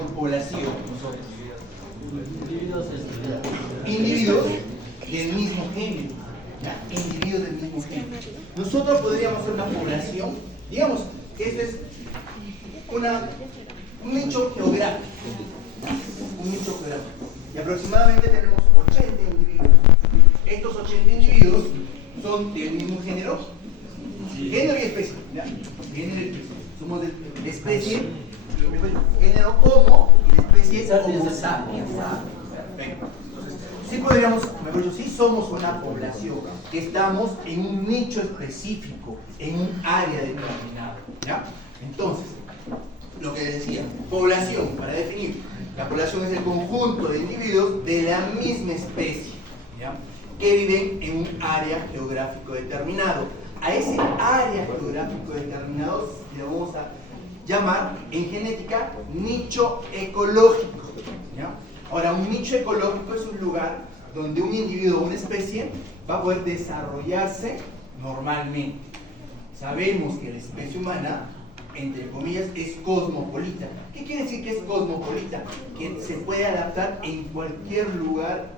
por población nosotros? Individuos Individuos del mismo género. ¿Ya? Individuos del mismo género. Nosotros podríamos hacer una población, digamos que este es un nicho geográfico. Un nicho geográfico. Y aproximadamente tenemos 80 individuos. Estos 80 individuos son del mismo género. Género y especie. ¿Ya? Género y especie. Somos de especie, género Homo y de especie es Homo sapiens. Perfecto. Entonces, sí podríamos, mejor dicho, sí somos una población que estamos en un nicho específico, en un área determinada. ¿Ya? Entonces, lo que les decía, población, para definir, la población es el conjunto de individuos de la misma especie, ¿ya? Que viven en un área geográfico determinado. A ese área geográfico determinado le vamos a llamar en genética nicho ecológico, ¿ya? Ahora, un nicho ecológico es un lugar donde un individuo o una especie va a poder desarrollarse normalmente. Sabemos que la especie humana, entre comillas, es cosmopolita. ¿Qué quiere decir que es cosmopolita? Que se puede adaptar en cualquier lugar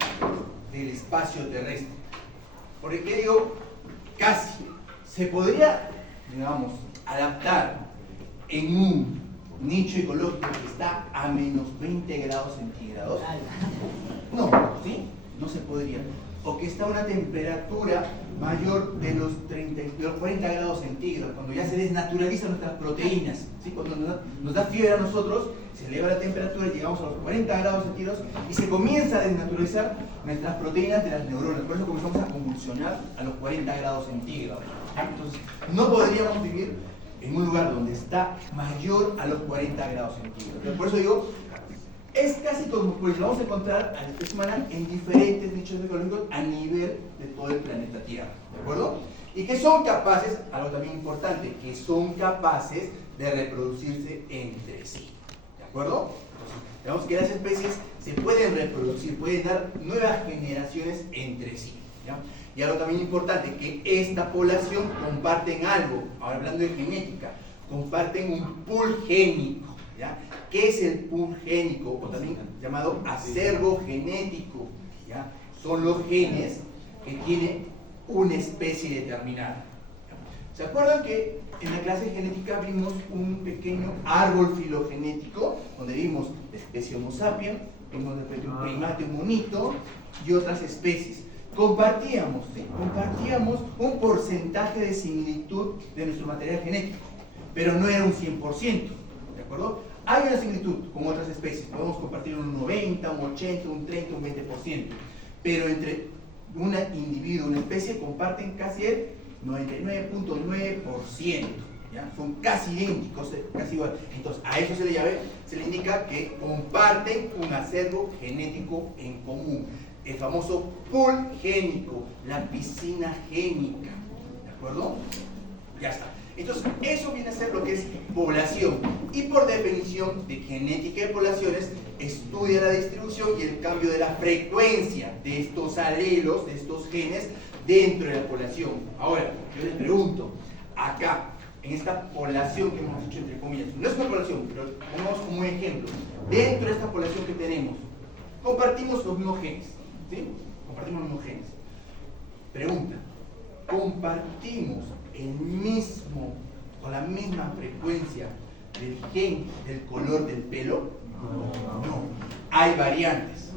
del espacio terrestre. ¿Por qué digo casi? Se podría, digamos, adaptar en un nicho ecológico que está a menos 20 grados centígrados. No, ¿sí? No se podría. O que está a una temperatura mayor de los 40 grados centígrados, cuando ya se desnaturalizan nuestras proteínas, ¿sí? Cuando nos da fiebre a nosotros, se eleva la temperatura, llegamos a los 40 grados centígrados y se comienza a desnaturalizar nuestras proteínas de las neuronas. Por eso comenzamos a convulsionar a los 40 grados centígrados. Entonces, no podríamos vivir en un lugar donde está mayor a los 40 grados centígrados. Por eso digo, es casi cosmopolita. Vamos a encontrar a la especie humana en diferentes nichos ecológicos a nivel de todo el planeta Tierra, ¿de acuerdo? Y que son capaces, algo también importante, que son capaces de reproducirse entre sí, ¿de acuerdo? Entonces, digamos que las especies se pueden reproducir, pueden dar nuevas generaciones entre sí, ¿ya? Y algo también importante, que esta población comparten algo, ahora hablando de genética, comparten un pool génico, ¿ya? ¿Qué es el pool génico? O también llamado acervo genético, ¿ya? Son los genes que tiene una especie determinada. ¿Se acuerdan que en la clase de genética vimos un pequeño árbol filogenético, donde vimos la especie Homo sapiens, vimos de repente un primate, un monito y otras especies? Compartíamos un porcentaje de similitud de nuestro material genético, pero no era un 100%, ¿de acuerdo? Hay una similitud con otras especies, podemos compartir un 90, un 80, un 30, un 20%, pero entre un individuo y una especie comparten casi el 99.9%, ¿ya? Son casi idénticos, casi igual. Entonces, a eso se le indica que comparten un acervo genético en común. El famoso pool génico, la piscina génica, ¿de acuerdo? Ya está. Entonces, eso viene a ser lo que es población. Y por definición de genética de poblaciones, estudia la distribución y el cambio de la frecuencia de estos alelos, de estos genes, dentro de la población. Ahora, yo les pregunto, acá, en esta población que hemos dicho entre comillas, no es una población, pero pongamos como un ejemplo, dentro de esta población que tenemos, compartimos los mismos genes, ¿sí? Compartimos los mismos genes. Pregunta, ¿compartimos el mismo o la misma frecuencia del gen del color del pelo? No. Hay variantes.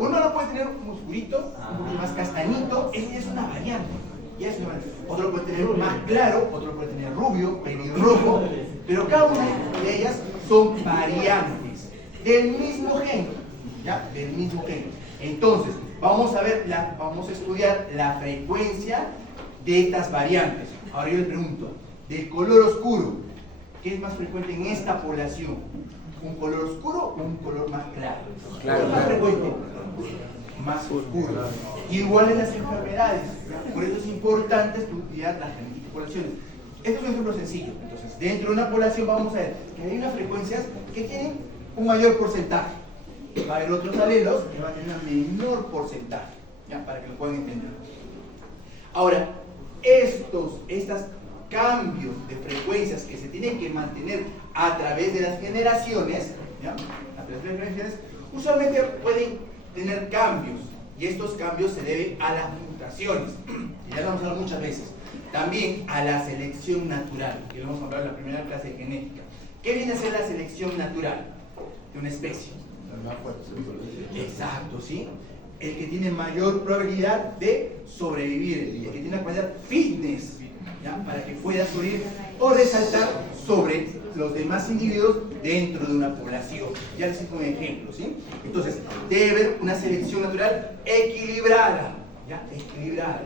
Uno lo puede tener un oscurito, un poquito más castañito, esa es una variante. Otro lo puede tener más claro, otro lo puede tener rubio, pelirrojo, pero cada una de ellas son variantes del mismo gen, ¿ya? Del mismo gen. Entonces, vamos a estudiar la frecuencia de estas variantes. Ahora yo le pregunto, del color oscuro, ¿qué es más frecuente en esta población? ¿Un color oscuro o un color más claro? ¿Cuál es más frecuente? Más oscuro. Igual en las enfermedades. Por eso es importante estudiar las genéticas de poblaciones. Esto es un ejemplo sencillo. Entonces, dentro de una población vamos a ver que hay unas frecuencias que tienen un mayor porcentaje. Va a haber otros alelos que van a tener un menor porcentaje, ¿ya? Para que lo puedan entender. Ahora, estas cambios de frecuencias que se tienen que mantener a través de las generaciones, ¿ya? A través de las generaciones, usualmente pueden tener cambios, y estos cambios se deben a las mutaciones, y ya lo hemos hablado muchas veces. También a la selección natural, que lo hemos hablado en la primera clase de genética. ¿Qué viene a ser la selección natural de una especie? Exacto, ¿sí? El que tiene mayor probabilidad de sobrevivir, el que tiene una capacidad fitness, ¿ya? Para que pueda sobrevivir o resaltar sobre los demás individuos dentro de una población. Ya les hice un ejemplo, ¿sí? Entonces, debe haber una selección natural equilibrada, ¿ya? Equilibrada.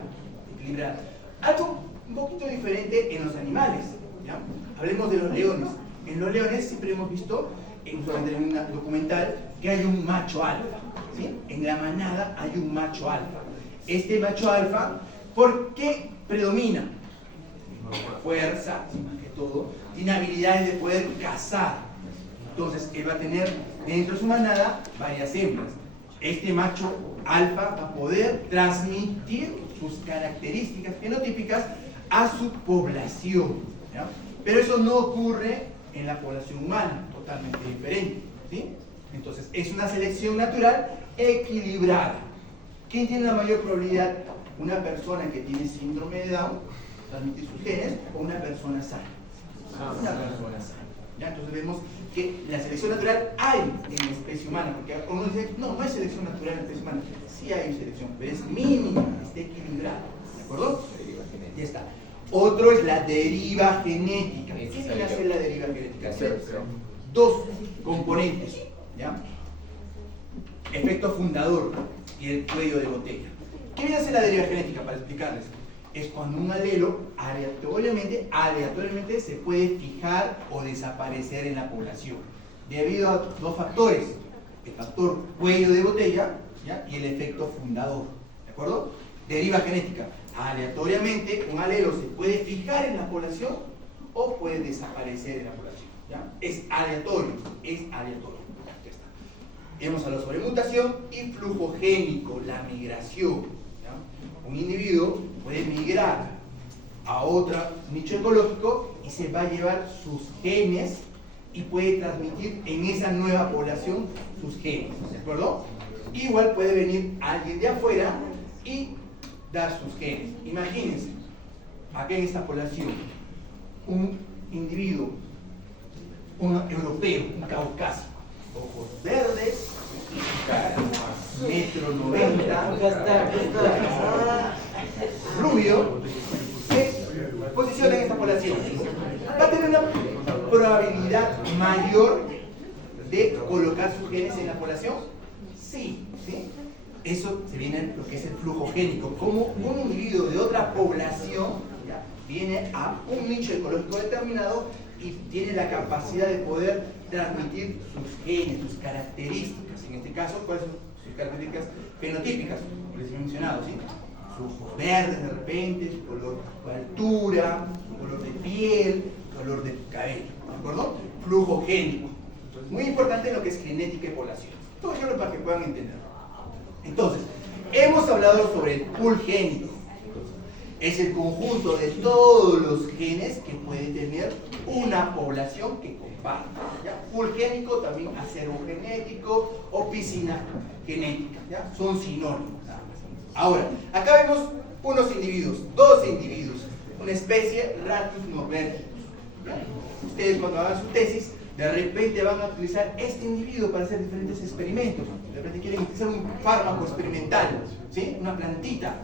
Algo un poquito diferente en los animales, ¿ya? Hablemos de los leones. En los leones siempre hemos visto, usualmente en un documental, que hay un macho alfa, ¿sí? En la manada hay un macho alfa. Este macho alfa, ¿por qué predomina? Fuerza, más que todo, tiene habilidades de poder cazar. Entonces, él va a tener dentro de su manada varias hembras. Este macho alfa va a poder transmitir sus características fenotípicas a su población, ¿ya? Pero eso no ocurre en la población humana, totalmente diferente, ¿sí? Entonces, es una selección natural equilibrada. ¿Quién tiene la mayor probabilidad? Una persona que tiene síndrome de Down, transmitir sus genes, o una persona sana. Una persona sana. ¿Ya? Entonces vemos que la selección natural hay en la especie humana, porque uno dice, no hay selección natural en la especie humana. Sí hay selección, pero es mínima, está equilibrada. ¿De acuerdo? Ya está. Otro es la deriva genética. ¿Qué viene a ser la deriva genética? Dos componentes, ¿ya? Efecto fundador y el cuello de botella. ¿Qué viene a ser la deriva genética? Para explicarles. Es cuando un alelo aleatoriamente se puede fijar o desaparecer en la población, debido a dos factores: el factor cuello de botella, ¿ya? Y el efecto fundador. ¿De acuerdo? Deriva genética. Aleatoriamente un alelo se puede fijar en la población o puede desaparecer en la población, ¿ya? Es aleatorio, Ya está. Hemos hablado sobre mutación y flujo génico, la migración, ¿ya? Un individuo puede migrar a otro nicho ecológico y se va a llevar sus genes y puede transmitir en esa nueva población sus genes, ¿de acuerdo? Igual puede venir alguien de afuera y dar sus genes. Imagínense, acá en esta población, un individuo, un europeo, un caucásico, ojos verdes, metro 90, rubio, se posiciona en esta población. Va a tener una probabilidad mayor de colocar sus genes en la población. Sí, ¿sí? Eso se viene en lo que es el flujo génico, como un individuo de otra población, ¿ya? Viene a un nicho ecológico determinado y tiene la capacidad de poder transmitir sus genes, sus características. En este caso, ¿cuáles son sus características fenotípicas? Como les he mencionado, ¿sí? Sus ojos verdes de repente, su color de altura, su color de piel, su color de cabello, ¿de acuerdo? Flujo génico. Entonces, muy importante lo que es genética y población. Todo eso para que puedan entender. Entonces, hemos hablado sobre el pool génico. Es el conjunto de todos los genes que puede tener una población que comparte. ¿Ya? Pool génico, también acervo genético o piscina genética. ¿Ya? Son sinónimos. Ahora, acá vemos dos individuos, una especie Rattus norbergicus. Ustedes cuando hagan su tesis, de repente van a utilizar este individuo para hacer diferentes experimentos. De repente quieren utilizar un fármaco experimental, ¿sí? Una plantita,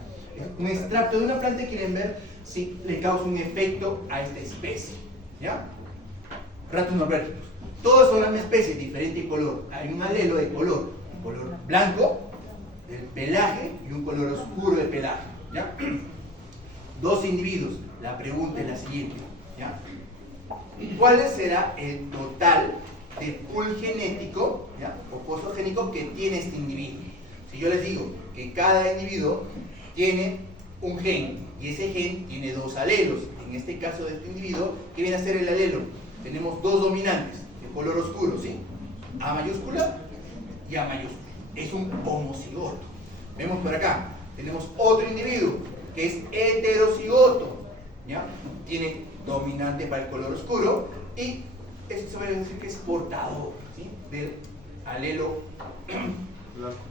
un extracto de una planta y quieren ver si le causa un efecto a esta especie, ¿ya? Rattus norbergicus. Todos son la misma especie, diferente color. Hay un alelo de color, un color blanco del pelaje y un color oscuro del pelaje, ¿ya? Dos individuos. La pregunta es la siguiente, ¿ya? ¿Cuál será el total de pool genético, ¿ya? O posogénico que tiene este individuo? Si yo les digo que cada individuo tiene un gen y ese gen tiene dos alelos, en este caso de este individuo, ¿qué viene a ser el alelo? Tenemos dos dominantes de color oscuro, ¿sí? A mayúscula y A mayúscula. Es un homocigoto. Vemos por acá, tenemos otro individuo que es heterocigoto, ¿ya? Tiene dominante para el color oscuro, y esto se puede decir que es portador, ¿sí?, del alelo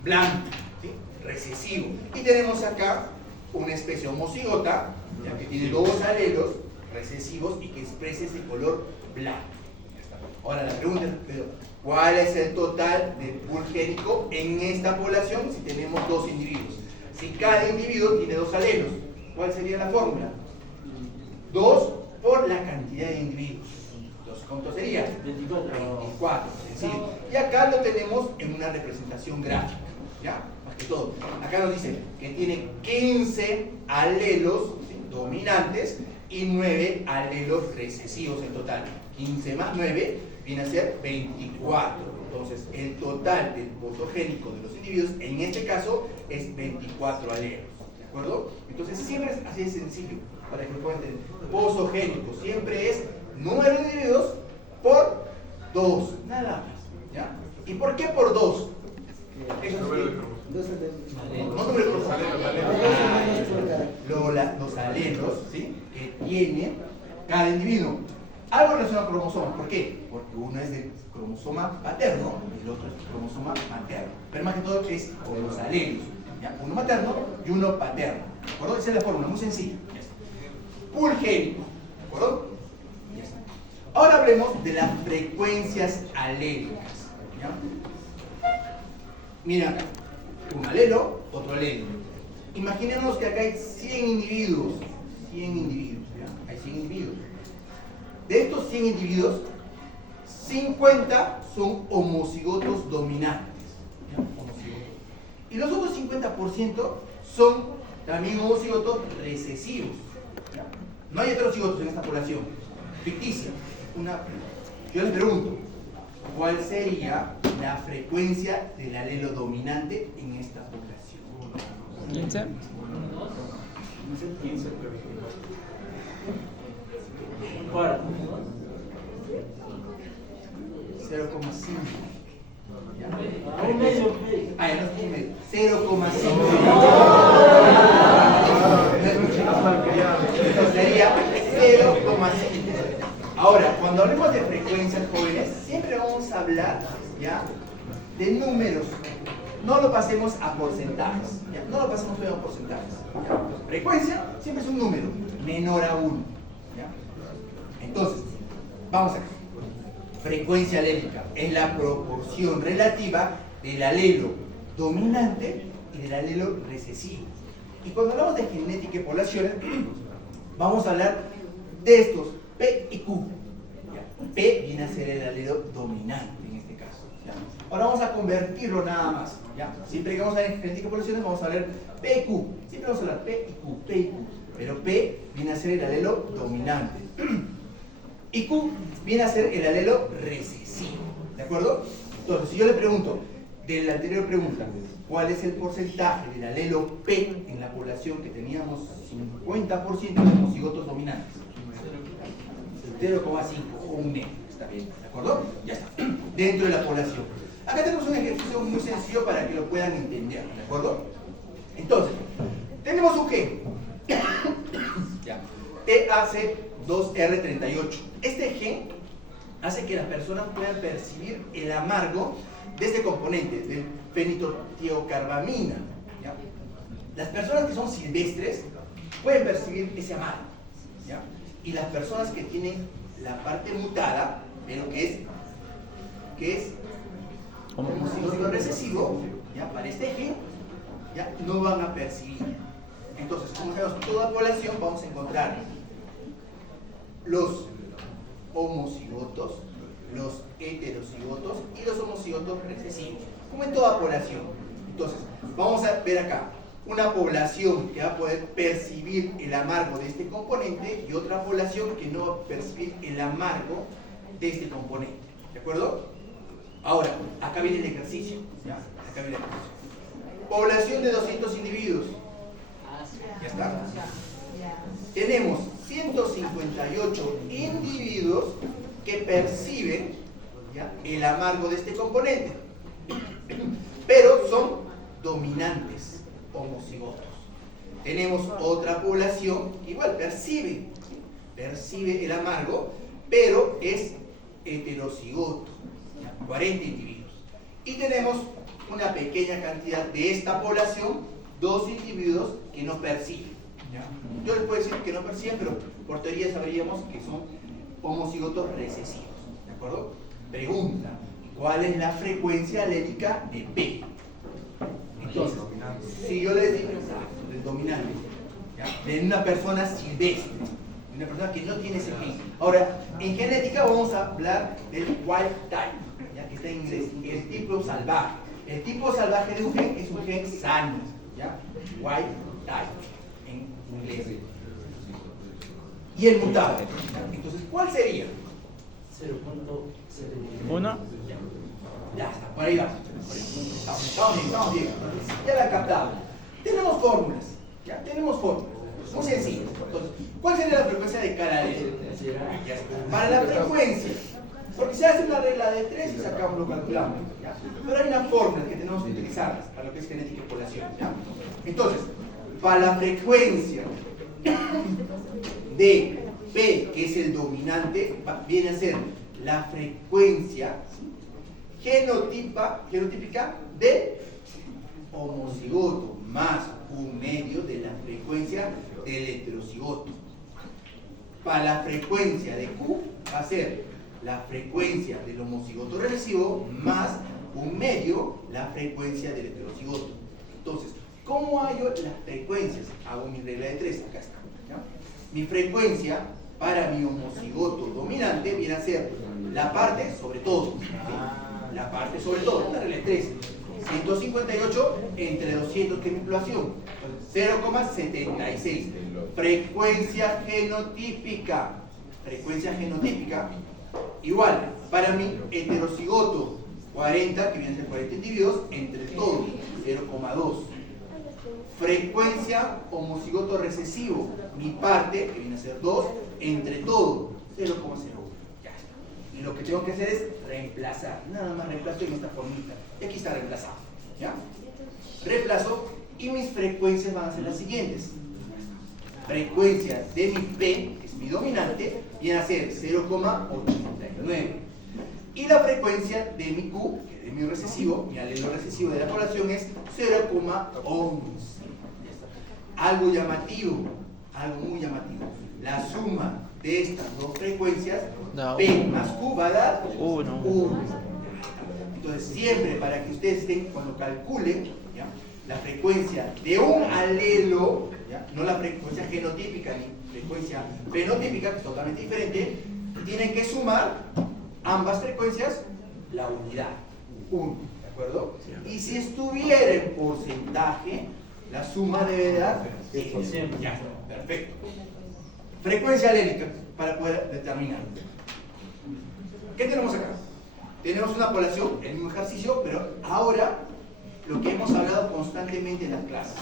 blanco, ¿sí?, recesivo. Y tenemos acá una especie homocigota, ya que tiene dos alelos recesivos y que expresa ese color blanco. Ahora la pregunta es, ¿cuál es el total del pool génico en esta población si tenemos dos individuos? Si cada individuo tiene dos alelos, ¿cuál sería la fórmula? 2 por la cantidad de individuos. Entonces, ¿cuánto sería? 24, sencillo. Y acá lo tenemos en una representación gráfica, ¿ya? Más que todo. Acá nos dice que tiene 15 alelos, ¿sí?, dominantes y 9 alelos recesivos en total. 15 más 9 viene a ser 24. Entonces, el total del fotogénico de los individuos, en este caso, es 24 alelos. ¿De acuerdo? Entonces, siempre es así de sencillo, para que lo puedan entender. Posogénico siempre es número de individuos por 2, nada más. ¿Ya? ¿Y por qué por 2? Eso es no número de cromosomas. Los alelos, ¿sí?, que tiene cada individuo. Algo relacionado a cromosomas. ¿Por qué? Porque uno es del cromosoma paterno y el otro es del cromosoma materno. Pero más que todo es con los alelos, ¿ya? Uno materno y uno paterno. ¿De acuerdo? Esa es la fórmula, muy sencilla. Pool génico. ¿De acuerdo? Ya está. Ahora hablemos de las frecuencias alélicas, ¿ya? Miren acá. Un alelo, otro alelo. Imaginemos que acá hay 100 individuos. 100 individuos, ¿ya? Hay 100 individuos. De estos 100 individuos, 50 son homocigotos dominantes, ¿ya? Homocigotos. Y los otros 50% son también homocigotos recesivos, ¿ya? No hay heterocigotos en esta población ficticia. Yo les pregunto, ¿cuál sería la frecuencia del alelo dominante en esta población? 15. 15. 0,5. ¿Ya? Un medio. Ah, ya no es un medio. 0,5. Entonces sería 0,5. Ahora, cuando hablemos de frecuencias, jóvenes, siempre vamos a hablar, ¿ya?, de números. No lo pasemos a porcentajes, ¿ya? No lo pasemos a porcentajes, ¿ya? Frecuencia siempre es un número menor a 1, ¿ya? Entonces, vamos acá. Frecuencia alélica es la proporción relativa del alelo dominante y del alelo recesivo. Y cuando hablamos de genética y poblaciones, vamos a hablar de estos, P y Q. ¿Ya? P viene a ser el alelo dominante en este caso, ¿ya? Ahora vamos a convertirlo nada más, ¿ya? Siempre que vamos a hablar de genética y poblaciones, vamos a hablar P y Q. Siempre vamos a hablar P y Q, P y Q. Pero P viene a ser el alelo dominante. Y Q viene a ser el alelo recesivo. ¿De acuerdo? Entonces, si yo le pregunto, de la anterior pregunta, ¿cuál es el porcentaje del alelo P en la población que teníamos 50% de homocigotos dominantes? 0,5 o un medio. Está bien, ¿de acuerdo? Ya está. Dentro de la población. Acá tenemos un ejercicio muy sencillo para que lo puedan entender. ¿De acuerdo? Entonces, tenemos un gen. Ya. TAC2R38. Este gen hace que las personas puedan percibir el amargo de este componente, del feniletotiocarbamina. ¿Ya? Las personas que son silvestres pueden percibir ese amargo, ¿ya? Y las personas que tienen la parte mutada, pero que es homocigoto recesivo, ¿ya?, para este gen, ¿ya?, no van a percibir. Entonces, como tenemos toda población, vamos a encontrar los homocigotos, los heterocigotos y los homocigotos recesivos, como en toda población. Entonces, vamos a ver acá una población que va a poder percibir el amargo de este componente y otra población que no va a percibir el amargo de este componente. ¿De acuerdo? Ahora, acá viene el ejercicio, ¿ya? Acá viene el ejercicio. Población de 200 individuos. Ya está. Tenemos 158 individuos que perciben, ¿ya?, el amargo de este componente, pero son dominantes homocigotos. Tenemos otra población que igual percibe, percibe el amargo, pero es heterocigoto, ¿ya? 40 individuos. Y tenemos una pequeña cantidad de esta población, 2 individuos que no perciben, ¿ya? Yo les puedo decir que no perciben, pero por teoría sabríamos que son homocigotos recesivos, ¿de acuerdo? Pregunta, ¿cuál es la frecuencia alélica de P? Entonces, si yo les digo, exacto, del dominante, ¿ya? De una persona silvestre, de una persona que no tiene ese gen. Ahora, en genética vamos a hablar del wild type, ¿ya? Que está en inglés, el tipo salvaje. El tipo salvaje de un gen es un gen sano, ¿ya? Wild type, en inglés. Y el mutado. Entonces, ¿cuál sería? 1. Ya está, por ahí va. Estamos bien. Ya la captamos. Tenemos fórmulas. ¿Ya? Tenemos fórmulas. Muy sencillas. Entonces, ¿cuál sería la frecuencia de cada ley? Para la frecuencia, porque se hace una regla de 3 y sacamos, lo calculamos. ¿Ya? Pero hay una fórmula que tenemos que utilizarlas para lo que es genética y población. ¿Ya? Entonces, para la frecuencia de P, que es el dominante, viene a ser la frecuencia genotípica de homocigoto más un medio de la frecuencia del heterocigoto. Para la frecuencia de Q va a ser la frecuencia del homocigoto recesivo más un medio la frecuencia del heterocigoto. Entonces, ¿cómo hallo las frecuencias? Hago mi regla de 3, acá está, ¿ya? Mi frecuencia para mi homocigoto dominante viene a ser la parte sobre todo. ¿Sí? La parte sobre todo, una regla de 3. 158 entre 200, que es mi población. 0,76. Frecuencia genotípica. Frecuencia genotípica. Igual, para mi heterocigoto 40, que viene a ser 40 individuos, entre todos, 0,2. Frecuencia homocigoto recesivo, mi parte, que viene a ser 2, entre todo, 0,01. Ya está. Y lo que tengo que hacer es reemplazar. Nada más reemplazo en esta formita. Y aquí está reemplazado. ¿Ya? Reemplazo y mis frecuencias van a ser las siguientes. Frecuencia de mi P, que es mi dominante, viene a ser 0,89. Y la frecuencia de mi Q, que es mi recesivo, mi alelo recesivo de la población, es 0,11. Algo llamativo, algo muy llamativo. La suma de estas dos frecuencias, P más Q, va a dar 1. Entonces, siempre para que ustedes estén, cuando calculen, ¿ya?, la frecuencia de un alelo, ¿ya?, no la frecuencia genotípica ni frecuencia fenotípica, que es totalmente diferente, tienen que sumar ambas frecuencias la unidad, 1, ¿de acuerdo? Y si estuviera en porcentaje, la suma debe dar 100%. Ya, perfecto. Frecuencia alélica para poder determinar. ¿Qué tenemos acá? Tenemos una población, el mismo ejercicio, pero ahora lo que hemos hablado constantemente en las clases,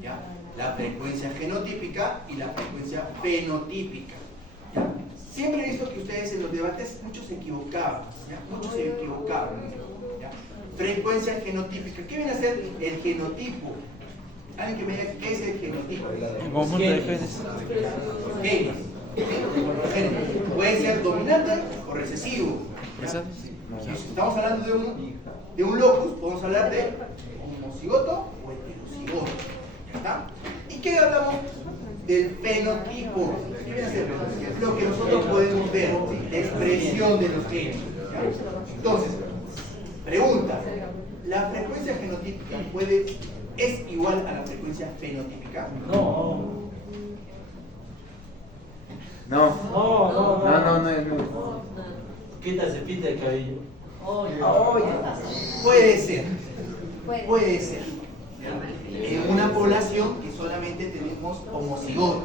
¿ya? La frecuencia genotípica y la frecuencia fenotípica, ¿ya? Siempre he visto que ustedes en los debates muchos se equivocaban, ¿ya? Muchos se equivocaban, ¿ya? Frecuencia genotípica. ¿Qué viene a ser el genotipo? ¿Alguien que me diga qué es el genotipo? El conjunto de genes. Genes. Puede ser dominante o recesivo. Si estamos hablando de un locus, podemos hablar de homocigoto o heterocigoto. ¿Ya está? ¿Y qué hablamos del fenotipo? ¿Qué viene a ser? Lo que nosotros podemos ver, la expresión de los genes. ¿Ya? Entonces, pregunta, ¿la frecuencia genotípica es igual a la frecuencia fenotípica? No. Quita, se pinta el cabello. Puede ser. En una población que solamente tenemos homocigotos.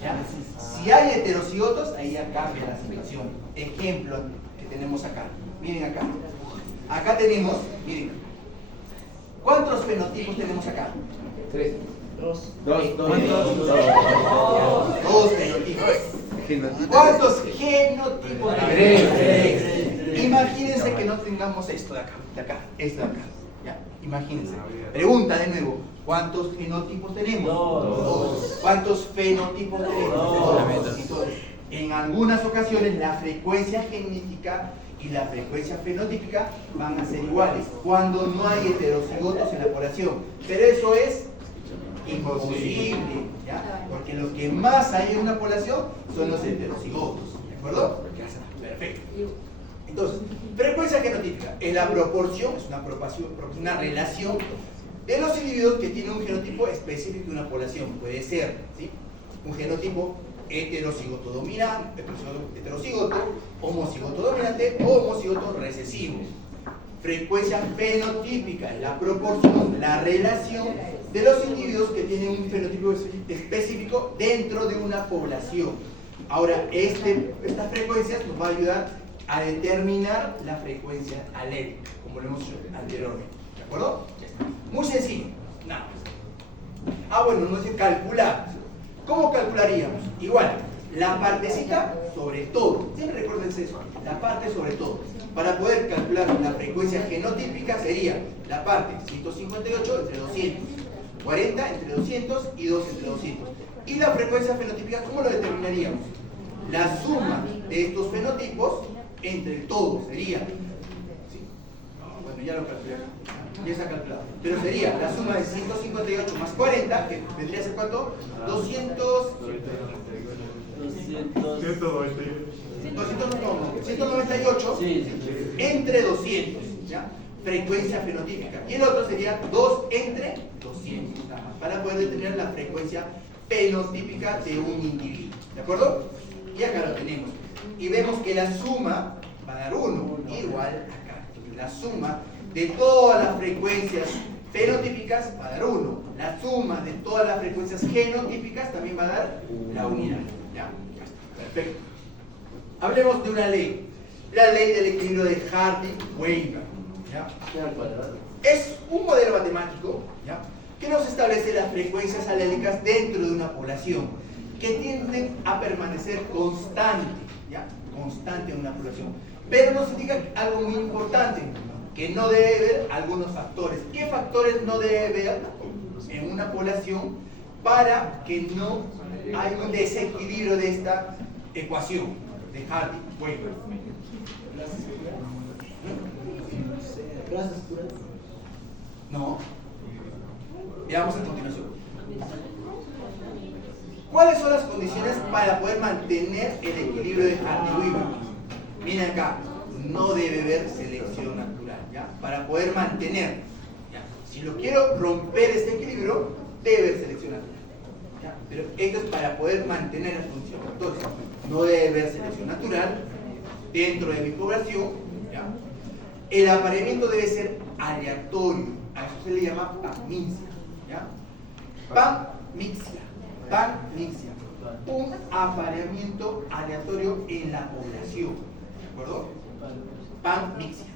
¿Ya? Si hay heterocigotos, ahí ya cambia la situación. Ejemplo que tenemos acá. Miren acá. Acá tenemos, miren. ¿Cuántos fenotipos tenemos acá? 3. Dos. Dos fenotipos. ¿Cuántos genotipos tenemos? 3. Imagínense que no tengamos esto de acá, esto de acá. ¿Ya? Imagínense. Pregunta de nuevo. ¿Cuántos fenotipos tenemos? Dos. ¿Cuántos fenotipos tenemos? Dos. Entonces, en algunas ocasiones la frecuencia genética y la frecuencia fenotípica van a ser iguales cuando no hay heterocigotos en la población. Pero eso es imposible, ¿ya? Porque lo que más hay en una población son los heterocigotos, ¿de acuerdo? Perfecto. Entonces, frecuencia genotípica es la proporción, es una relación de los individuos que tienen un genotipo específico de una población. Puede ser, ¿sí?, un genotipo heterocigoto dominante, heterocigoto, homocigoto dominante o homocigoto recesivo. Frecuencia fenotípica es la proporción, la relación de los individuos que tienen un fenotipo específico dentro de una población. Ahora, estas frecuencias nos va a ayudar a determinar la frecuencia alélica, como lo hemos hecho anteriormente. ¿De acuerdo? Muy sencillo. Nada más. Bueno, nos dice calcular. ¿Cómo calcularíamos? Igual, la partecita sobre todo. Siempre recuérdense eso, la parte sobre todo. Para poder calcular la frecuencia genotípica sería la parte 158 entre 200, 40 entre 200 y 2 entre 200. Y la frecuencia fenotípica, ¿cómo lo determinaríamos? La suma de estos fenotipos entre el todo sería, ¿sí? Bueno, ya lo calculé, ya está calculado, pero sería la suma de 158 más 40, que vendría a ser ¿cuánto? 198 entre 200, ¿ya? Frecuencia fenotípica. Y el otro sería 2 entre 200, para poder determinar la frecuencia fenotípica de un individuo. ¿De acuerdo? Y acá lo tenemos. Y vemos que la suma va a dar 1, igual acá. La suma de todas las frecuencias fenotípicas va a dar 1. La suma de todas las frecuencias genotípicas también va a dar la unidad. ¿Ya? Perfecto. Hablemos de una ley. La ley del equilibrio de Hardy-Weinberg. ¿Ya? Es un modelo matemático, ¿ya?, que nos establece las frecuencias alélicas dentro de una población que tienden a permanecer constante, ¿ya?, constante en una población. Pero nos indica algo muy importante, que no debe haber algunos factores. ¿Qué factores no debe haber en una población para que no haya un desequilibrio de esta ecuación de Hardy-Weinberg? No. Veamos a continuación. ¿Cuáles son las condiciones para poder mantener el equilibrio de Hardy-Weinberg? Miren acá, no debe haber selección natural, ¿ya? Para poder mantener, ¿ya? Si lo quiero romper este equilibrio, debe haber selección natural, ¿ya? Pero esto es para poder mantener la función. Entonces, no debe haber selección natural dentro de mi población, ¿ya? El apareamiento debe ser aleatorio, a eso se le llama panmixia, ¿ya? Panmixia, un apareamiento aleatorio en la población, ¿de acuerdo? Panmixia.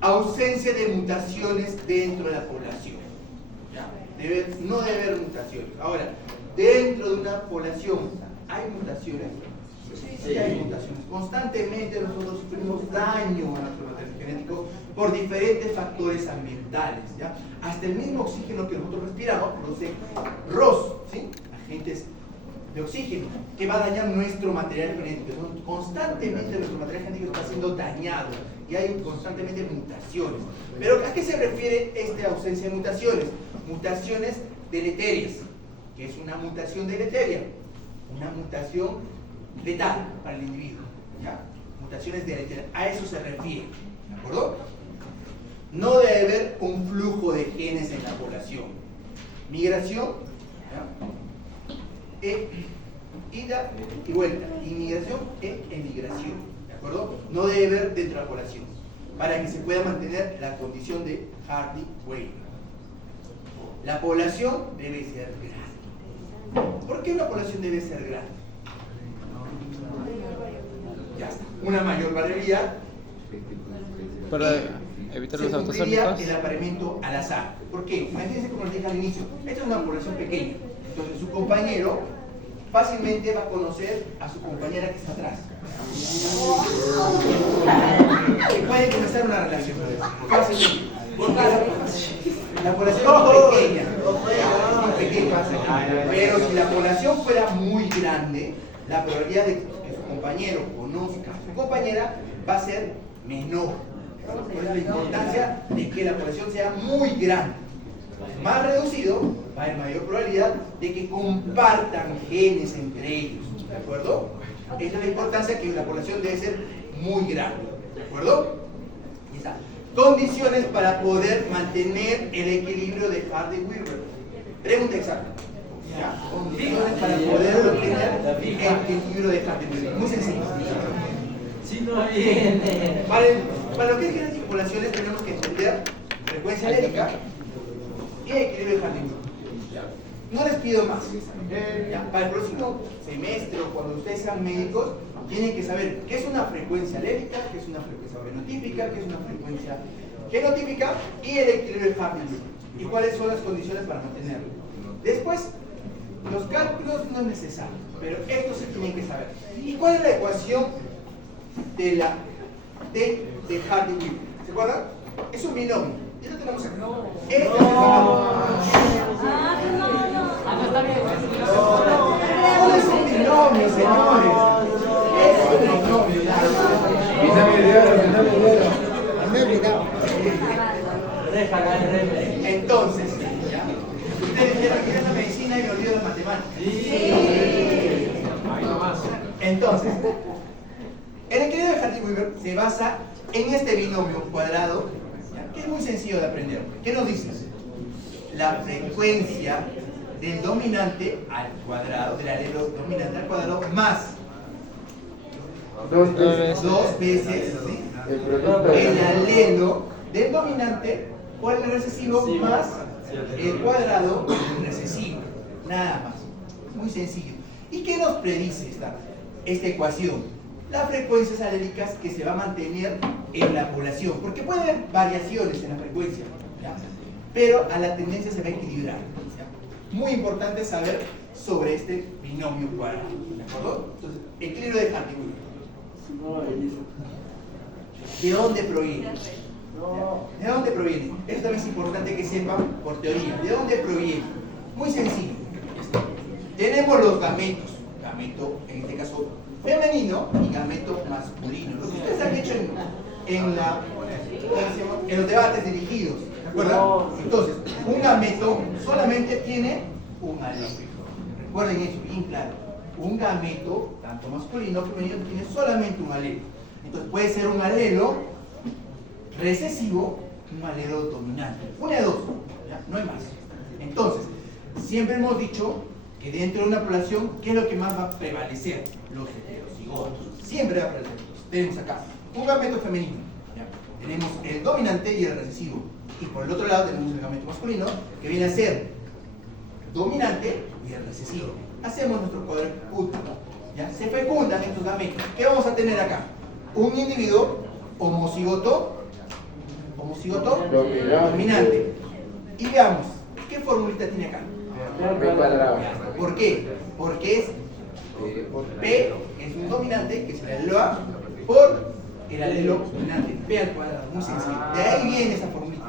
Ausencia de mutaciones dentro de la población, ¿ya? No debe haber mutaciones. Ahora, dentro de una población, ¿hay mutaciones? Sí, hay mutaciones. Constantemente nosotros sufrimos daño a nuestro material genético por diferentes factores ambientales, ¿ya? Hasta el mismo oxígeno que nosotros respiramos produce ROS, ¿sí?, agentes de oxígeno, que va a dañar nuestro material genético. Entonces, constantemente nuestro material genético está siendo dañado y hay constantemente mutaciones. Pero ¿a qué se refiere esta ausencia de mutaciones? Mutaciones deleterias. ¿Qué es una mutación deleteria? Una mutación letal para el individuo, ¿ya? Mutaciones deleterias, a eso se refiere, ¿de acuerdo? No debe haber un flujo de genes en la población. Migración, ¿ya?, ida y vuelta. Inmigración e emigración, ¿de acuerdo? No debe haber dentro de la población para que se pueda mantener la condición de Hardy-Weinberg. La población debe ser grande. ¿Por qué una población debe ser grande? Ya está. Una mayor variabilidad Para evitar los se cumpliría autosómicos. el apareamiento al azar. ¿Por qué? Imagínense, como les dije al inicio, esta es una población pequeña. Entonces su compañero fácilmente va a conocer a su compañera que está atrás. Y pueden comenzar una relación fácilmente. La población es pequeña, es muy pequeña, pero si la población fuera muy grande, la probabilidad de que su compañero conozca a su compañera va a ser menor. Por eso la importancia de que la población sea muy grande. Más reducido, va a haber mayor probabilidad de que compartan genes entre ellos. ¿De acuerdo? Esa es la importancia, que la población debe ser muy grande. ¿De acuerdo? Ahí está. Condiciones para poder mantener el equilibrio de Hardy-Webber. Pregunta exacta. ¿Ya? Condiciones para poder mantener el equilibrio de Hardy-Webber. Muy sencillo. Para lo que es genes y poblaciones tenemos que entender frecuencia alérica y equilibrio de Hardy-Webber. No les pido más. ¿Ya? Para el próximo semestre o cuando ustedes sean médicos, tienen que saber qué es una frecuencia alérica, qué es una frecuencia fenotípica, qué es una frecuencia genotípica y el equilibrio de Hardy-Webber. Y cuáles son las condiciones para mantenerlo. Después, los cálculos no es necesario, pero esto se tienen que saber. ¿Y cuál es la ecuación de Hardy-Webber? ¿Se acuerdan? Es un binomio. Ya lo tenemos acá. Este es el binomio. No es un binomio, señores. Es un binomio. Entonces, ¿ya? Ustedes dijeron que es la medicina y me olvido de las matemáticas. Entonces, el equilibrio de Hardy-Webber se basa en este binomio cuadrado, ¿ya? Que es muy sencillo de aprender. ¿Qué nos dice? La frecuencia del dominante al cuadrado, del alelo dominante al cuadrado, más dos veces ¿sí? el alelo del dominante por el recesivo más el cuadrado del recesivo. Nada más. Muy sencillo. ¿Y qué nos predice esta ecuación? Las frecuencias aléricas que se va a mantener en la población. Porque puede haber variaciones en la frecuencia, ¿ya? Pero a la tendencia se va a equilibrar. ¿Ya? Muy importante saber sobre este binomio cuadrado. ¿De acuerdo? Entonces, equilibrio de Hardy-Webber. ¿De dónde proviene? ¿De dónde proviene? Esto también es importante que sepan por teoría. ¿De dónde proviene? Muy sencillo. Tenemos los gametos. Gameto, en este caso, femenino y gameto masculino. Lo que ustedes han hecho en los debates dirigidos. ¿De acuerdo? Entonces, un gameto solamente tiene un alelo. Recuerden eso, bien claro. Un gameto, tanto masculino como femenino, tiene solamente un alelo. Entonces puede ser un alelo recesivo, un alelo dominante. Una de dos, ¿ya? No hay más. Entonces, siempre hemos dicho que dentro de una población, ¿qué es lo que más va a prevalecer? Los heterocigotos. Siempre va a prevalecer. Tenemos acá un gameto femenino, ¿ya? Tenemos el dominante y el recesivo. Y por el otro lado tenemos el gameto masculino, que viene a ser dominante y el recesivo. Hacemos nuestro cuadrúculo, ¿ya? Se fecundan estos gametos. ¿Qué vamos a tener acá? Un individuo homocigoto dominante. Y veamos, ¿qué formulita tiene acá? ¿Por qué? Porque es P es un dominante, que es el alelo A, por el alelo dominante, P al cuadrado, muy sencillo. De ahí viene esa formulita.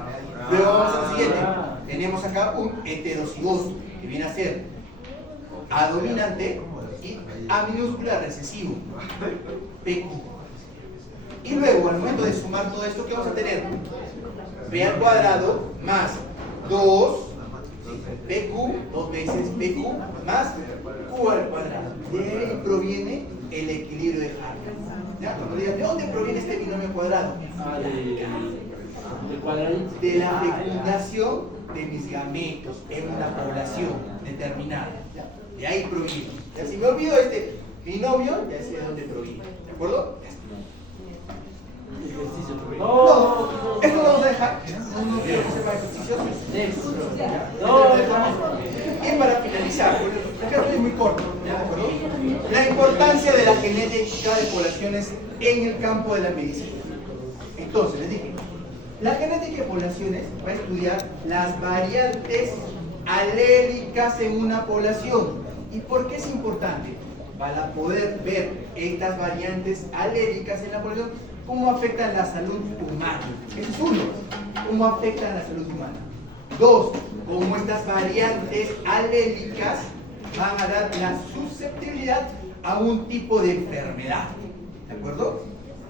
Luego vamos al siguiente. Tenemos acá un heterocigoto, que viene a ser A dominante y A minúscula recesivo, PQ. Y luego, al momento de sumar todo esto, ¿qué vamos a tener? P al cuadrado más 2 PQ, 2 veces PQ, más Q al cuadrado. De ahí proviene el equilibrio de Hardy. ¿Ya? Cuando digan, ¿de dónde proviene este binomio cuadrado? De la fecundación de mis gametos en una población determinada. ¿Ya? De ahí proviene. ¿Ya? Si me olvido este binomio, ya sé de dónde proviene. ¿De acuerdo? Ya está. No, esto lo vamos a dejar. No quiero que sepa ejercicios. Y para finalizar, porque esto es muy corto, ¿de acuerdo? La importancia de la genética de poblaciones en el campo de la medicina. Entonces, les dije, la genética de poblaciones va a estudiar las variantes aléricas en una población. ¿Y por qué es importante? Para poder ver estas variantes aléricas en la población, ¿cómo afectan la salud humana? Ese es uno. ¿Cómo afectan a la salud humana? Dos, cómo estas variantes alélicas van a dar la susceptibilidad a un tipo de enfermedad. ¿De acuerdo?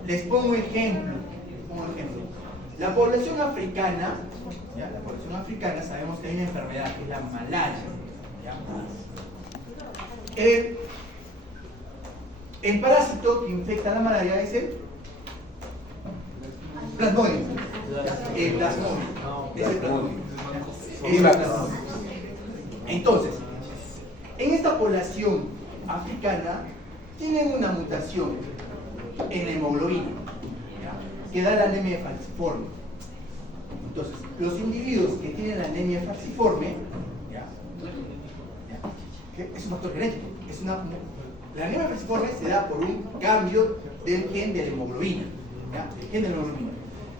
Les pongo un ejemplo. La población africana, ¿ya? La población africana sabemos que hay una enfermedad que es la malaria. ¿Ya? El parásito que infecta la malaria es el plasmodium. El plasmodium. Es el plasmodium. Entonces, en esta población africana tienen una mutación en la hemoglobina, ¿ya? Que da la anemia falciforme. Entonces, los individuos que tienen la anemia falciforme, ¿ya? Que es un factor genético, la anemia falciforme se da por un cambio del gen de la hemoglobina, ¿ya? El gen de la hemoglobina.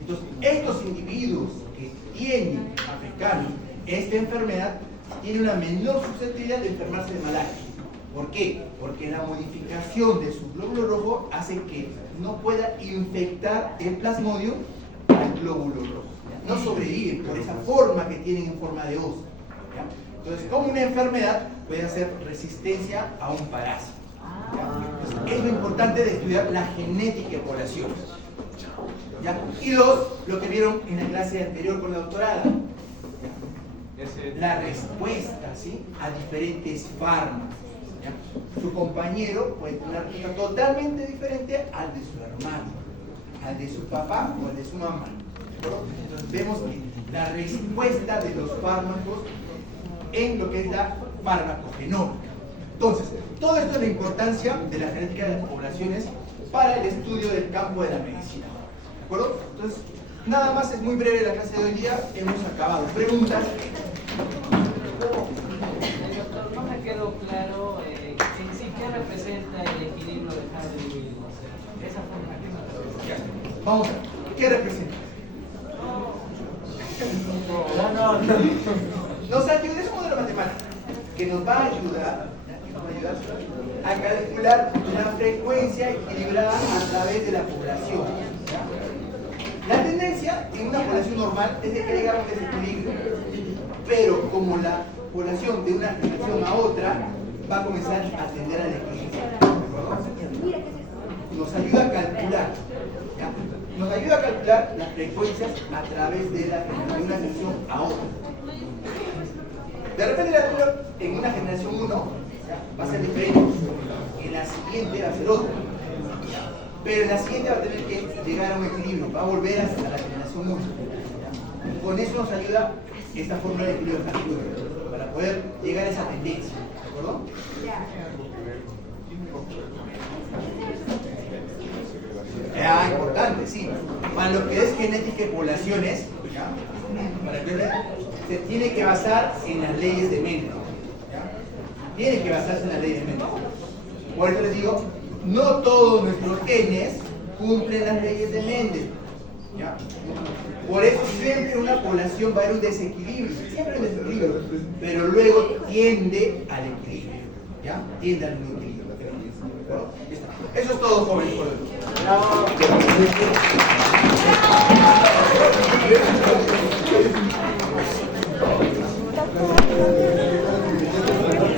Entonces, estos individuos que tienen africanos esta enfermedad tienen una menor susceptibilidad de enfermarse de malaria. ¿Por qué? Porque la modificación de su glóbulo rojo hace que no pueda infectar el plasmodium al glóbulo rojo. No sobreviven por esa forma que tienen en forma de hoz. ¿Ya? Entonces, como una enfermedad puede hacer resistencia a un parásito. Entonces, es lo importante de estudiar la genética de poblaciones. ¿Ya? Y dos, lo que vieron en la clase anterior con la doctorada. La respuesta, ¿sí?, a diferentes fármacos. ¿Ya? Su compañero puede tener una respuesta totalmente diferente al de su hermano, al de su papá o al de su mamá. Entonces vemos que la respuesta de los fármacos en lo que es la farmacogenómica. Entonces, todo esto es la importancia de la genética de las poblaciones para el estudio del campo de la medicina. ¿De acuerdo? Entonces, nada más, es muy breve la clase de hoy día, hemos acabado. ¿Preguntas? Doctor, no me quedó claro qué representa el equilibrio de Hardy-Wheeler. O sea, esa forma que me representa. Vamos a ver, ¿qué representa? Nos ayuda, es un modelo matemático que nos va a ayudar a calcular la frecuencia equilibrada a través de la población. ¿Ya? La tendencia en una población normal es de que haya un desequilibrio, pero como la población de una generación a otra va a comenzar a tender al equilibrio. Nos ayuda a calcular, ¿ya? Nos ayuda a calcular las frecuencias a través de una generación a otra. De repente la número en una generación 1 va a ser diferente, en la siguiente va a ser otra, pero en la siguiente va a tener que llegar a un equilibrio, va a volver hasta la generación 1. Con eso nos ayuda esta fórmula de equilibrio de Hardy-Wheeler para poder llegar a esa tendencia. ¿De acuerdo? Importante, sí. Para lo que es genética de poblaciones, ¿ya? Para que se tiene que basar en las leyes de Mendel. ¿Ya? Tiene que basarse en las leyes de Mendel. Por eso les digo, no todos nuestros genes cumplen las leyes de Mendel. ¿Ya? Por eso siempre en una población va a haber un desequilibrio, siempre hay un desequilibrio, pero luego tiende al equilibrio. ¿Ya? Tiende al equilibrio. Bueno, eso es todo, jóvenes. Bravo.